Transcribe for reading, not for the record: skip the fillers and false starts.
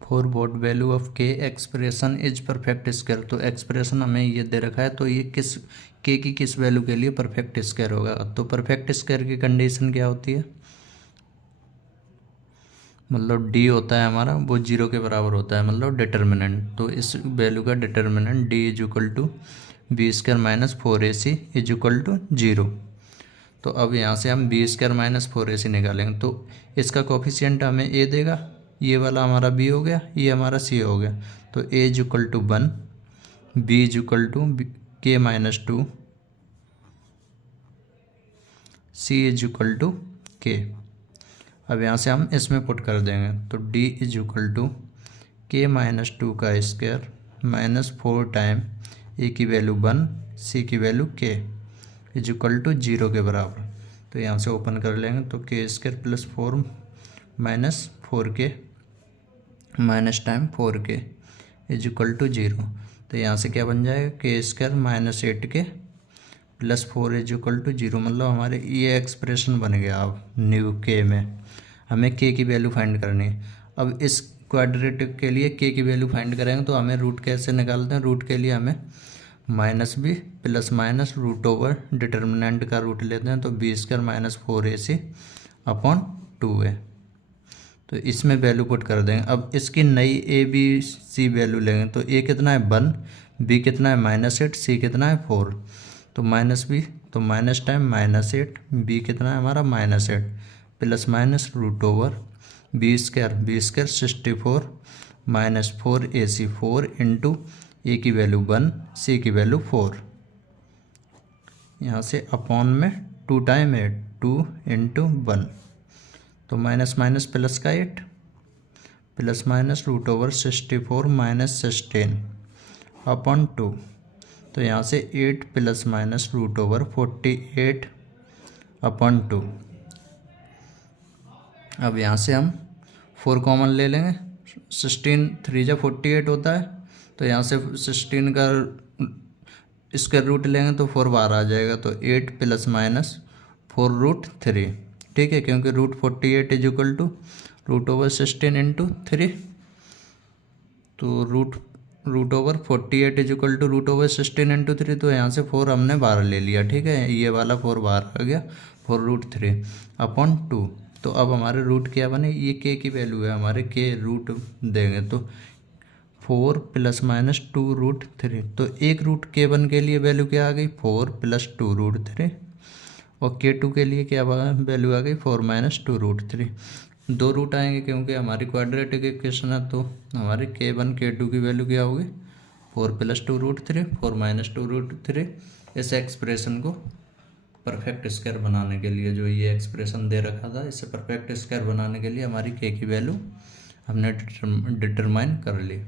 For boat value of के expression is perfect square. तो expression हमें ये दे रखा है, तो ये किस के की किस वैल्यू के लिए परफेक्ट स्क्वायर होगा। तो परफेक्ट स्क्वायर की कंडीशन क्या होती है, मतलब डी होता है हमारा वो 0 के बराबर होता है, मतलब डिटर्मिनेंट। तो इस वैल्यू का determinant d is equal to b square minus 4ac is equal to 0। तो अब यहाँ से हम बी स्क्वायर माइनस 4ac निकालेंगे, तो इसका कोफिशिएंट हमें ए देगा, ये वाला हमारा बी हो गया, ये हमारा सी हो गया। तो a is equal to 1, b is equal to k minus 2, c is equal to k. अब यहाँ से हम इसमें पुट कर देंगे, तो d is equal to k minus 2 का स्क्वायर माइनस 4 टाइम ए की वैल्यू 1, सी की वैल्यू के इज इक्वल टू 0 के बराबर। तो यहाँ से ओपन कर लेंगे, तो k square plus 4 minus 4k minus time 4k is equal to 0। तो यहाँ से क्या बन जाएगा, k square minus 8k plus 4 is equal to 0। मतलब हमारे ये एक्सप्रेशन बन गया। अब न्यू के में हमें के की वैल्यू फाइंड करनी है। अब इस क्वाड्रेटिक के लिए के की वैल्यू फाइंड करेंगे, तो हमें रूट कैसे निकालते हैं, रूट के लिए हमें minus b plus minus root over determinant का रूट लेते हैं, तो B square minus 4ac upon 2a। तो इसमें वैल्यू पुट कर देंगे। अब इसकी नई ए बी सी वैल्यू लेंगे, तो ए कितना है 1, बी कितना है -8, सी कितना है 4। तो माइनस बी, तो माइनस टाइम -8, बी कितना है हमारा -8 plus minus root over b square 64 minus 4ac 4 into a की वैल्यू 1, सी की वैल्यू 4। यहाँ से अपॉन में 2 टाइम 8, 2 इंटू 1, तो माइनस माइनस प्लस का 8 plus minus root over 64 minus 16 upon 2। तो यहाँ से 8 plus minus root over 48 upon 2। अब यहाँ से हम 4 कॉमन ले लेंगे, 16 3 जा 48 होता है। तो यहाँ से 16 का स्क्वायर रूट लेंगे तो 4 बाहर आ जाएगा, तो 8 प्लस माइनस 4 रूट 3। ठीक है, क्योंकि root 48 is equal to root over 16 into 3। तो root over 48 is equal to root over 16 into 3। तो यहाँ से 4 हमने बाहर ले लिया। ठीक है, ये वाला 4 बाहर आ गया, 4 रूट 3 अपॉन 2। तो अब हमारे रूट क्या बने, ये के की वैल्यू है हमारे, के रूट देंगे तो 4 प्लस माइनस 2 रूट 3। तो एक रूट के वन के लिए वैल्यू क्या आ गई, 4 प्लस 2 रूट 3, और के टू के लिए क्या वैल्यू आ गई, 4 माइनस 2 रूट 3। 2 रूट आएंगे क्योंकि हमारी क्वाड्रेटिक इक्वेशन है, तो हमारे के वन के टू की वैल्यू क्या होगी, 4 प्लस 2 रूट 3, 4 माइनस 2 रूट 3। इस एक्सप्रेशन को परफेक्ट स्क्वायर बनाने के लिए, जो ये एक्सप्रेशन दे रखा था, इसे परफेक्ट स्क्वायर बनाने के लिए हमारी के की वैल्यू हमने डिटरमाइन कर ली।